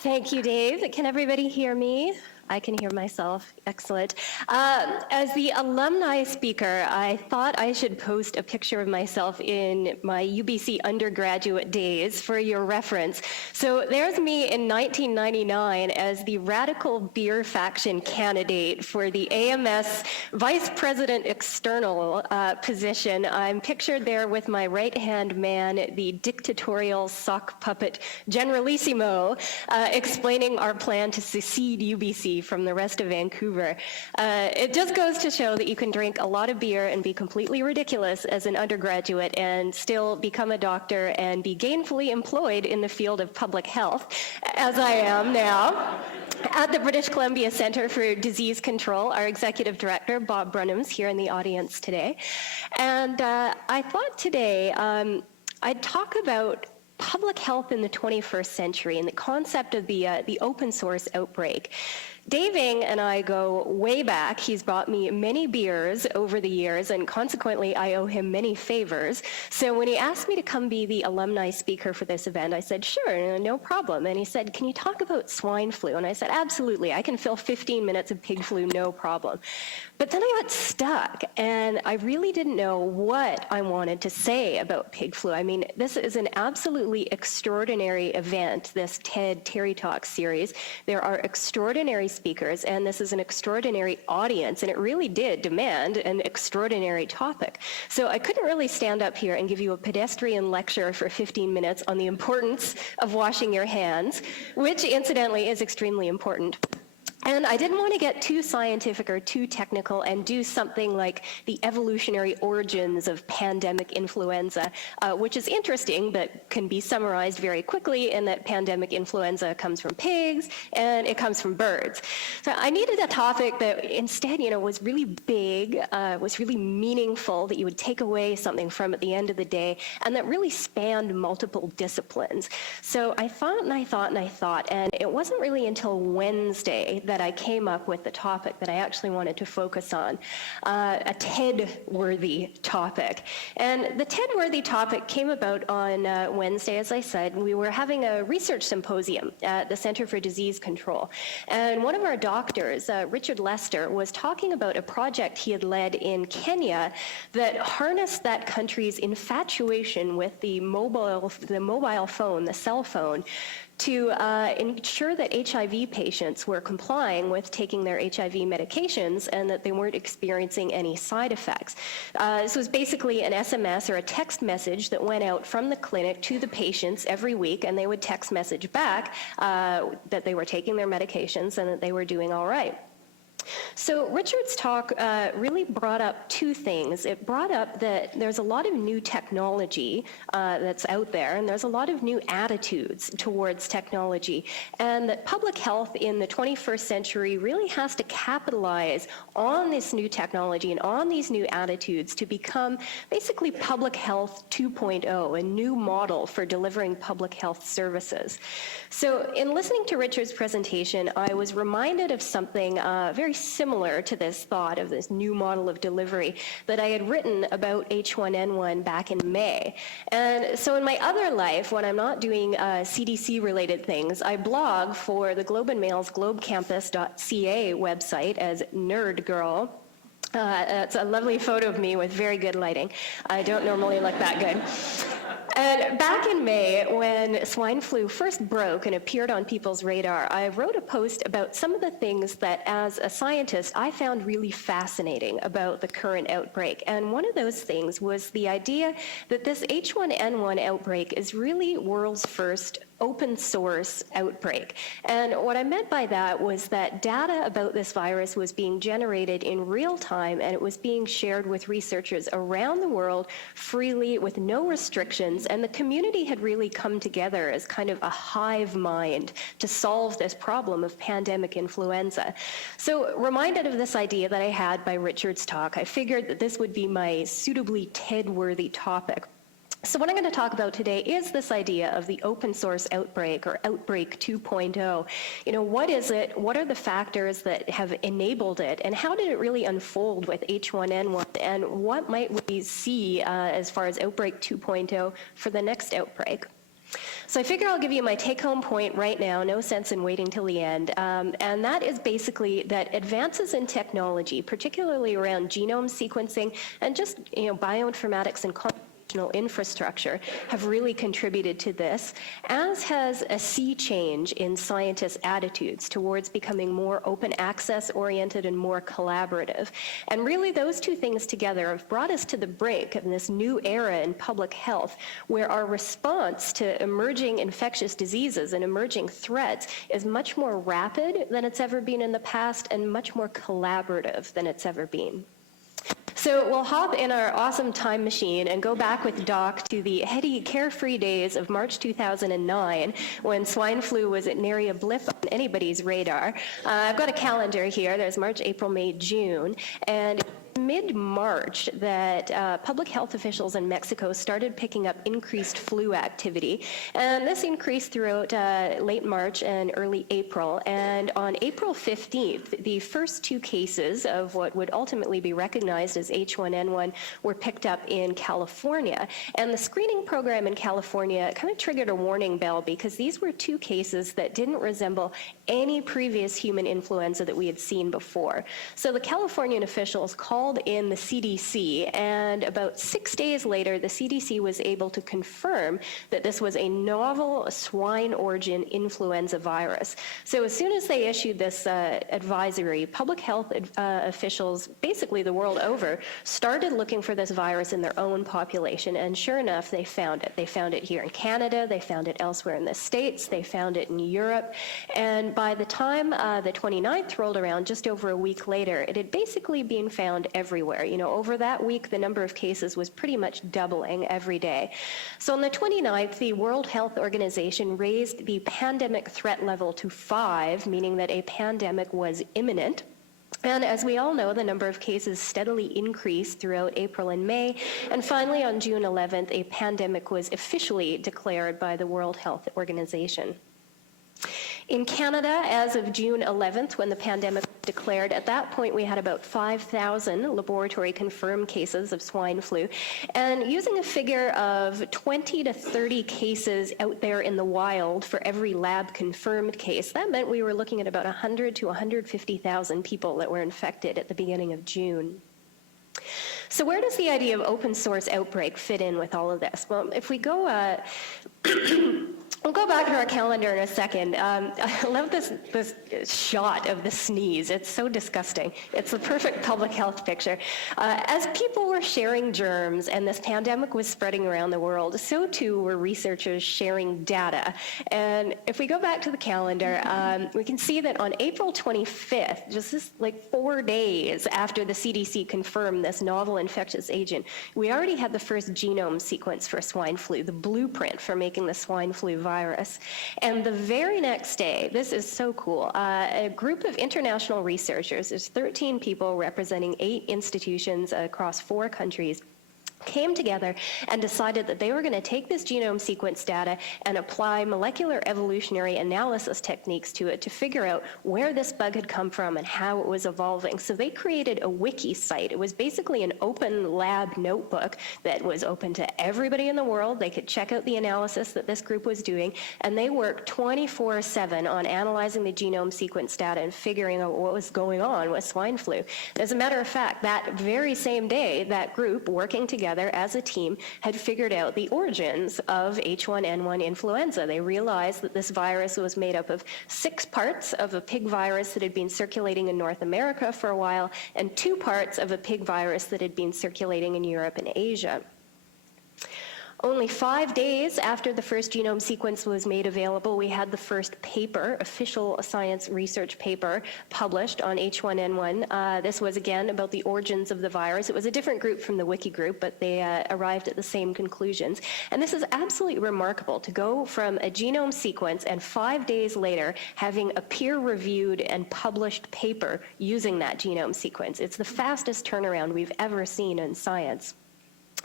Thank you, Dave. Can everybody hear me? I can hear myself. Excellent. As the alumni speaker, I thought I should post a picture of myself in my UBC undergraduate days for your reference. So there's me in 1999 as the radical beer faction candidate for the AMS Vice President External position. I'm pictured there with my right-hand man, the dictatorial sock puppet Generalissimo, explaining our plan to secede UBC from the rest of Vancouver. It just goes to show that you can drink a lot of beer and be completely ridiculous as an undergraduate and still become a doctor and be gainfully employed in the field of public health, as I am now. At the British Columbia Centre for Disease Control, our executive director, Bob Brunham's here in the audience today. And I thought today I'd talk about public health in the 21st century and the concept of the open source outbreak. Daving and I go way back. He's bought me many beers over the years, and consequently, I owe him many favors. So when he asked me to come be the alumni speaker for this event, I said, sure, no problem. And he said, can you talk about swine flu? And I said, absolutely. I can fill 15 minutes of pig flu, no problem. But then I got stuck, and I really didn't know what I wanted to say about pig flu. I mean, this is an absolutely extraordinary event, this TEDxTerryTalks series. There are extraordinary speakers, and this is an extraordinary audience, and it really did demand an extraordinary topic. So I couldn't really stand up here and give you a pedestrian lecture for 15 minutes on the importance of washing your hands, which incidentally is extremely important. And I didn't want to get too scientific or too technical and do something like the evolutionary origins of pandemic influenza, which is interesting but can be summarized very quickly in that pandemic influenza comes from pigs and it comes from birds. So I needed a topic that instead, was really big, was really meaningful, that you would take away something from at the end of the day, and that really spanned multiple disciplines. So I thought and I thought and I thought, and it wasn't really until Wednesday that I came up with the topic that I actually wanted to focus on, a TED-worthy topic. And the TED-worthy topic came about on Wednesday, as I said. We were having a research symposium at the Centre for Disease Control. And one of our doctors, Richard Lester, was talking about a project he had led in Kenya that harnessed that country's infatuation with the mobile phone, the cell phone, to ensure that HIV patients were complying with taking their HIV medications and that they weren't experiencing any side effects. This was basically an SMS or a text message that went out from the clinic to the patients every week, and they would text message back that they were taking their medications and that they were doing all right. So Richard's talk really brought up two things. It brought up that there's a lot of new technology that's out there, and there's a lot of new attitudes towards technology, and that public health in the 21st century really has to capitalize on this new technology and on these new attitudes to become basically public health 2.0, a new model for delivering public health services. So in listening to Richard's presentation, I was reminded of something very similar to this thought of this new model of delivery that I had written about H1N1 back in May. And so in my other life, when I'm not doing CDC-related things, I blog for the Globe and Mail's globecampus.ca website as Nerd Girl. That's a lovely photo of me with very good lighting. I don't normally look that good. And back in May, when swine flu first broke and appeared on people's radar, I wrote a post about some of the things that, as a scientist, I found really fascinating about the current outbreak. And one of those things was the idea that this H1N1 outbreak is really world's first open source outbreak. And what I meant by that was that data about this virus was being generated in real time, and it was being shared with researchers around the world freely with no restrictions, and the community had really come together as kind of a hive mind to solve this problem of pandemic influenza. So reminded of this idea that I had by Richard's talk, I figured that this would be my suitably TED-worthy topic. So what I'm going to talk about today is this idea of the open source outbreak, or Outbreak 2.0. What is it? What are the factors that have enabled it? And how did it really unfold with H1N1? And what might we see as far as Outbreak 2.0 for the next outbreak? So I figure I'll give you my take-home point right now, no sense in waiting till the end, and that is basically that advances in technology, particularly around genome sequencing and just bioinformatics and infrastructure, have really contributed to this, as has a sea change in scientists' attitudes towards becoming more open access oriented and more collaborative. And really those two things together have brought us to the brink of this new era in public health, where our response to emerging infectious diseases and emerging threats is much more rapid than it's ever been in the past and much more collaborative than it's ever been. So we'll hop in our awesome time machine and go back with Doc to the heady, carefree days of March 2009, when swine flu was nary a blip on anybody's radar. I've got a calendar here. There's March, April, May, June, and mid-March that public health officials in Mexico started picking up increased flu activity. And this increased throughout late March and early April. And on April 15th, the first two cases of what would ultimately be recognized as H1N1 were picked up in California. And the screening program in California kind of triggered a warning bell, because these were two cases that didn't resemble any previous human influenza that we had seen before. So the Californian officials called in the CDC, and about 6 days later, the CDC was able to confirm that this was a novel swine origin influenza virus. So as soon as they issued this advisory, public health officials, basically the world over, started looking for this virus in their own population, and sure enough, they found it. They found it here in Canada, they found it elsewhere in the States, they found it in Europe, and by the time the 29th rolled around, just over a week later, it had basically been found everywhere. Over that week, the number of cases was pretty much doubling every day. So on the 29th, the World Health Organization raised the pandemic threat level to 5, meaning that a pandemic was imminent. And as we all know, the number of cases steadily increased throughout April and May. And finally, on June 11th, a pandemic was officially declared by the World Health Organization. In Canada, as of June 11th, when the pandemic was declared, at that point we had about 5,000 laboratory-confirmed cases of swine flu. And using a figure of 20 to 30 cases out there in the wild for every lab-confirmed case, that meant we were looking at about 100 to 150,000 people that were infected at the beginning of June. So where does the idea of open source Outbreak fit in with all of this? Well, if we go we'll go back to our calendar in a second. I love this shot of the sneeze. It's so disgusting. It's the perfect public health picture. As people were sharing germs and this pandemic was spreading around the world, so too were researchers sharing data. And if we go back to the calendar, we can see that on April 25th, just this 4 days after the CDC confirmed this novel infectious agent, we already had the first genome sequence for swine flu, the blueprint for making the swine flu virus. And the very next day, this is so cool, a group of international researchers, there's 13 people representing 8 institutions across 4 countries, came together and decided that they were going to take this genome sequence data and apply molecular evolutionary analysis techniques to it to figure out where this bug had come from and how it was evolving. So they created a wiki site. It was basically an open lab notebook that was open to everybody in the world. They could check out the analysis that this group was doing, and they worked 24/7 on analyzing the genome sequence data and figuring out what was going on with swine flu. As a matter of fact, that very same day, that group working together as a team had figured out the origins of H1N1 influenza. They realized that this virus was made up of 6 parts of a pig virus that had been circulating in North America for a while, and 2 parts of a pig virus that had been circulating in Europe and Asia. Only 5 days after the first genome sequence was made available, we had the first paper, official science research paper, published on H1N1. This was, again, about the origins of the virus. It was a different group from the wiki group, but they arrived at the same conclusions. And this is absolutely remarkable, to go from a genome sequence and 5 days later having a peer-reviewed and published paper using that genome sequence. It's the fastest turnaround we've ever seen in science.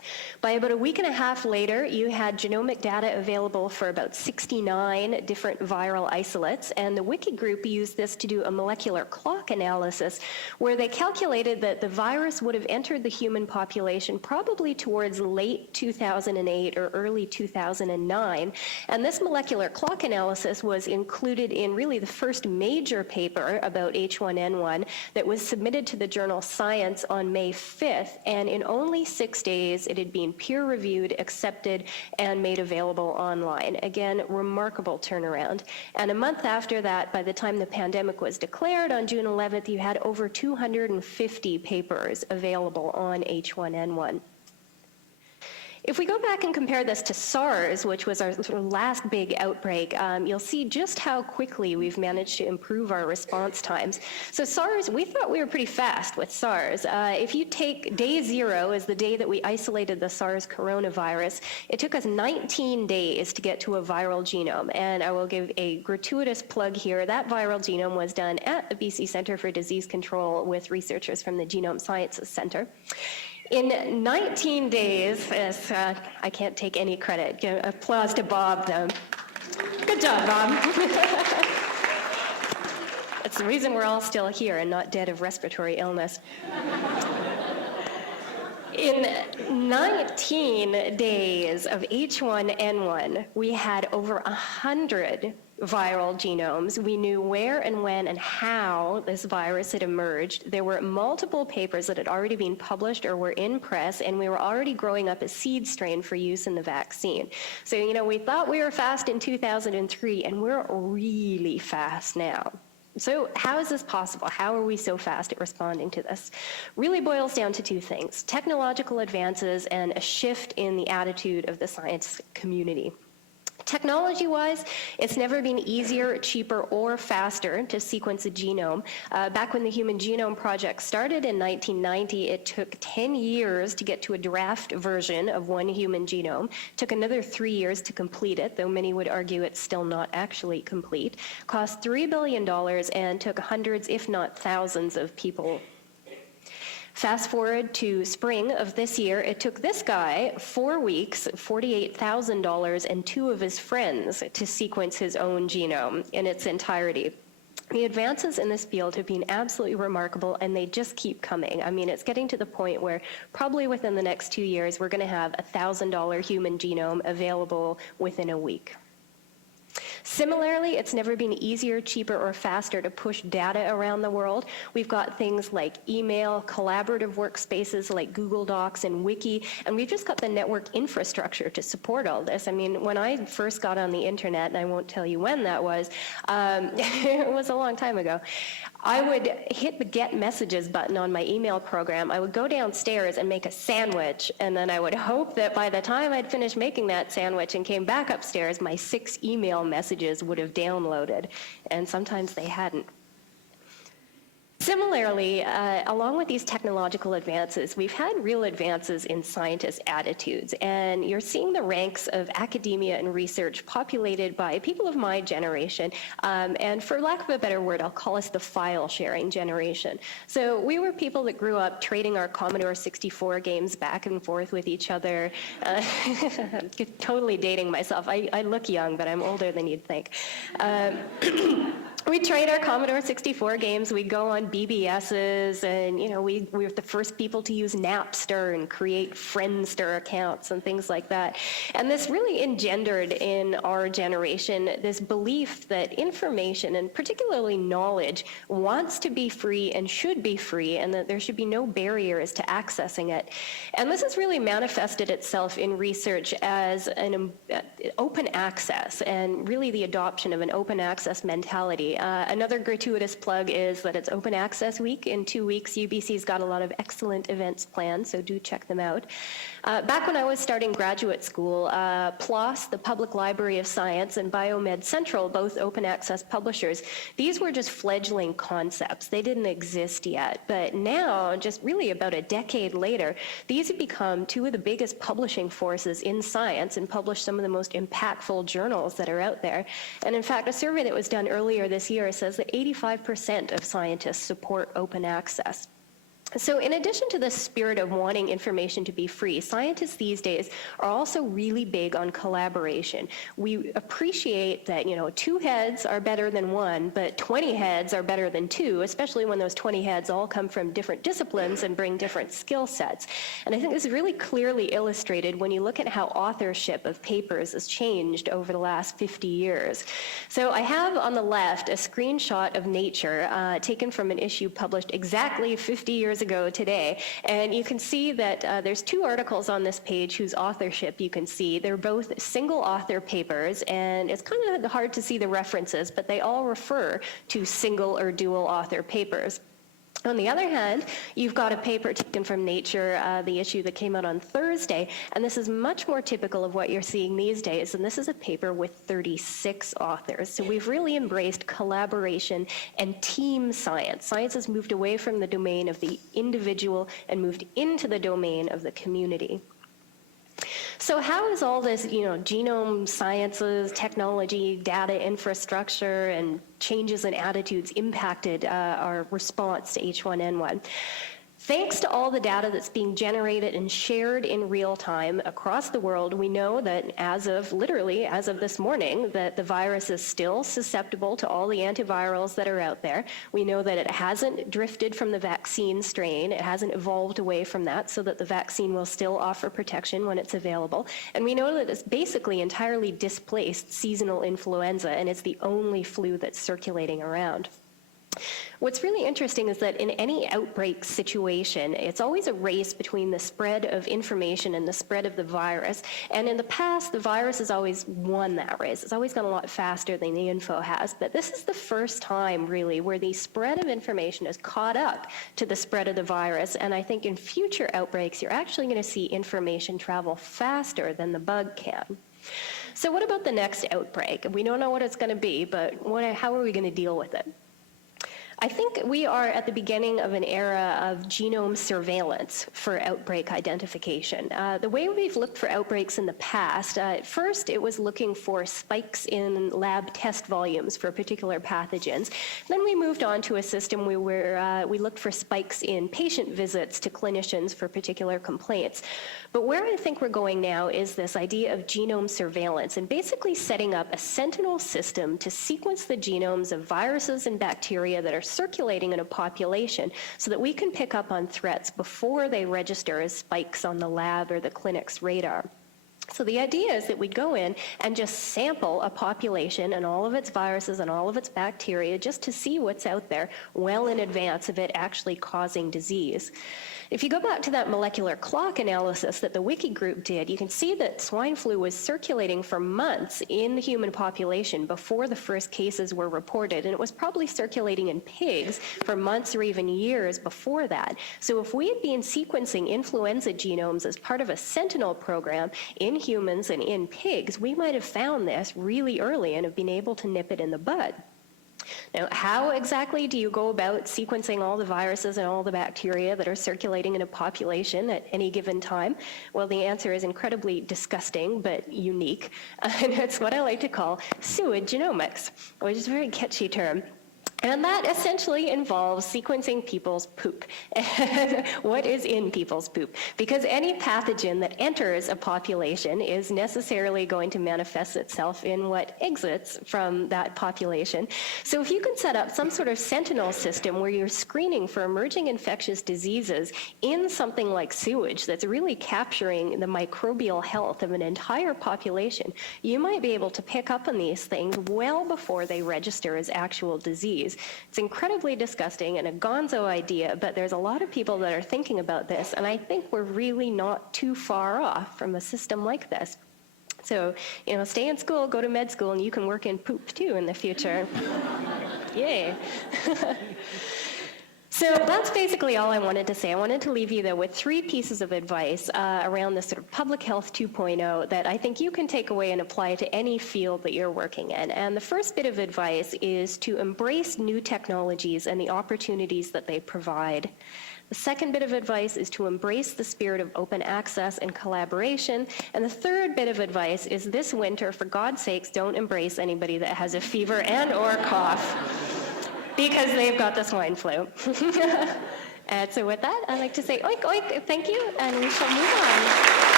By about a week and a half later, you had genomic data available for about 69 different viral isolates, and the Wiki group used this to do a molecular clock analysis where they calculated that the virus would have entered the human population probably towards late 2008 or early 2009, and this molecular clock analysis was included in really the first major paper about H1N1 that was submitted to the journal Science on May 5th, and in only 6 days it had been peer-reviewed, accepted, and made available online. Again, remarkable turnaround. And a month after that, by the time the pandemic was declared on June 11th, you had over 250 papers available on H1N1. If we go back and compare this to SARS, which was our sort of last big outbreak, you'll see just how quickly we've managed to improve our response times. So SARS, we thought we were pretty fast with SARS. If you take day 0 as the day that we isolated the SARS coronavirus, it took us 19 days to get to a viral genome. And I will give a gratuitous plug here. That viral genome was done at the BC Centre for Disease Control with researchers from the Genome Sciences Centre. In 19 days, I can't take any credit. Applause to Bob, though. Good job, Bob. That's the reason we're all still here and not dead of respiratory illness. In 19 days of H1N1, we had over 100 viral genomes. We knew where and when and how this virus had emerged. There were multiple papers that had already been published or were in press, and we were already growing up a seed strain for use in the vaccine. So, we thought we were fast in 2003, and we're really fast now. So how is this possible? How are we so fast at responding to this? Really boils down to two things: technological advances and a shift in the attitude of the science community. Technology-wise, it's never been easier, cheaper, or faster to sequence a genome. Back when the Human Genome Project started in 1990, it took 10 years to get to a draft version of one human genome. It took another 3 years to complete it, though many would argue it's still not actually complete. Cost $3 billion and took hundreds, if not thousands, of people. Fast forward to spring of this year, it took this guy 4 weeks, $48,000, and 2 of his friends to sequence his own genome in its entirety. The advances in this field have been absolutely remarkable, and they just keep coming. I mean, it's getting to the point where probably within the next 2 years, we're going to have a $1,000 human genome available within a week. Similarly, it's never been easier, cheaper, or faster to push data around the world. We've got things like email, collaborative workspaces like Google Docs and Wiki, and we've just got the network infrastructure to support all this. I mean, when I first got on the internet, and I won't tell you when that was, it was a long time ago, I would hit the get messages button on my email program. I would go downstairs and make a sandwich, and then I would hope that by the time I'd finished making that sandwich and came back upstairs, my 6 email messages would have downloaded, and sometimes they hadn't. Similarly, along with these technological advances, we've had real advances in scientists' attitudes, and you're seeing the ranks of academia and research populated by people of my generation, and for lack of a better word, I'll call us the file-sharing generation. So we were people that grew up trading our Commodore 64 games back and forth with each other. Totally dating myself. I look young, but I'm older than you'd think. We trade our Commodore 64 games, we go on BBSs, and we were the first people to use Napster and create Friendster accounts and things like that. And this really engendered in our generation this belief that information, and particularly knowledge, wants to be free and should be free, and that there should be no barriers to accessing it. And this has really manifested itself in research as an open access, and really the adoption of an open access mentality. Another gratuitous plug is that it's Open Access Week. In 2 weeks, UBC's got a lot of excellent events planned, so do check them out. Back when I was starting graduate school, PLOS, the Public Library of Science, and Biomed Central, both open access publishers, these were just fledgling concepts. They didn't exist yet. But now, just really about a decade later, these have become 2 of the biggest publishing forces in science and publish some of the most impactful journals that are out there. And in fact, a survey that was done earlier this year says that 85% of scientists support open access. So in addition to the spirit of wanting information to be free, scientists these days are also really big on collaboration. We appreciate that, 2 heads are better than 1, but 20 heads are better than 2, especially when those 20 heads all come from different disciplines and bring different skill sets. And I think this is really clearly illustrated when you look at how authorship of papers has changed over the last 50 years. So I have on the left a screenshot of Nature taken from an issue published exactly 50 years ago today, and you can see that there's 2 articles on this page whose authorship you can see. They're both single author papers, and it's kind of hard to see the references, but they all refer to single or dual author papers. On the other hand, you've got a paper taken from Nature, the issue that came out on Thursday, and this is much more typical of what you're seeing these days, and this is a paper with 36 authors. So we've really embraced collaboration and team science. Science has moved away from the domain of the individual and moved into the domain of the community. So how is all this, genome sciences, technology, data infrastructure, and changes in attitudes impacted our response to H1N1? Thanks to all the data that's being generated and shared in real time across the world, we know that as of this morning, that the virus is still susceptible to all the antivirals that are out there. We know that it hasn't drifted from the vaccine strain. It hasn't evolved away from that, so that the vaccine will still offer protection when it's available. And we know that it's basically entirely displaced seasonal influenza, and it's the only flu that's circulating around. What's really interesting is that in any outbreak situation, it's always a race between the spread of information and the spread of the virus. And in the past, the virus has always won that race. It's always gone a lot faster than the info has. But this is the first time, really, where the spread of information has caught up to the spread of the virus. And I think in future outbreaks, you're actually going to see information travel faster than the bug can. So what about the next outbreak? We don't know what it's going to be, but how are we going to deal with it? I think we are at the beginning of an era of genome surveillance for outbreak identification. The way we've looked for outbreaks in the past, at first it was looking for spikes in lab test volumes for particular pathogens. Then we moved on to a system where we looked for spikes in patient visits to clinicians for particular complaints. But where I think we're going now is this idea of genome surveillance and basically setting up a sentinel system to sequence the genomes of viruses and bacteria that are circulating in a population so that we can pick up on threats before they register as spikes on the lab or the clinic's radar. So the idea is that we go in and just sample a population and all of its viruses and all of its bacteria just to see what's out there well in advance of it actually causing disease. If you go back to that molecular clock analysis that the Wiki group did, you can see that swine flu was circulating for months in the human population before the first cases were reported, and it was probably circulating in pigs for months or even years before that. So if we had been sequencing influenza genomes as part of a sentinel program in humans and in pigs, we might have found this really early and have been able to nip it in the bud. Now, how exactly do you go about sequencing all the viruses and all the bacteria that are circulating in a population at any given time? Well, the answer is incredibly disgusting but unique, and it's what I like to call sewage genomics, which is a very catchy term. And that essentially involves sequencing people's poop and what is in people's poop. Because any pathogen that enters a population is necessarily going to manifest itself in what exits from that population. So if you can set up some sort of sentinel system where you're screening for emerging infectious diseases in something like sewage that's really capturing the microbial health of an entire population, you might be able to pick up on these things well before they register as actual disease. It's incredibly disgusting and a gonzo idea, but there's a lot of people that are thinking about this, and I think we're really not too far off from a system like this. So, stay in school, go to med school, and you can work in poop too in the future. Yay. So that's basically all I wanted to say. I wanted to leave you, though, with 3 pieces of advice around this sort of public health 2.0 that I think you can take away and apply to any field that you're working in. And the first bit of advice is to embrace new technologies and the opportunities that they provide. The second bit of advice is to embrace the spirit of open access and collaboration. And the third bit of advice is this winter, for God's sakes, don't embrace anybody that has a fever and or cough, because they've got the swine flu. And so with that, I'd like to say oink, oink, thank you, and we shall move on.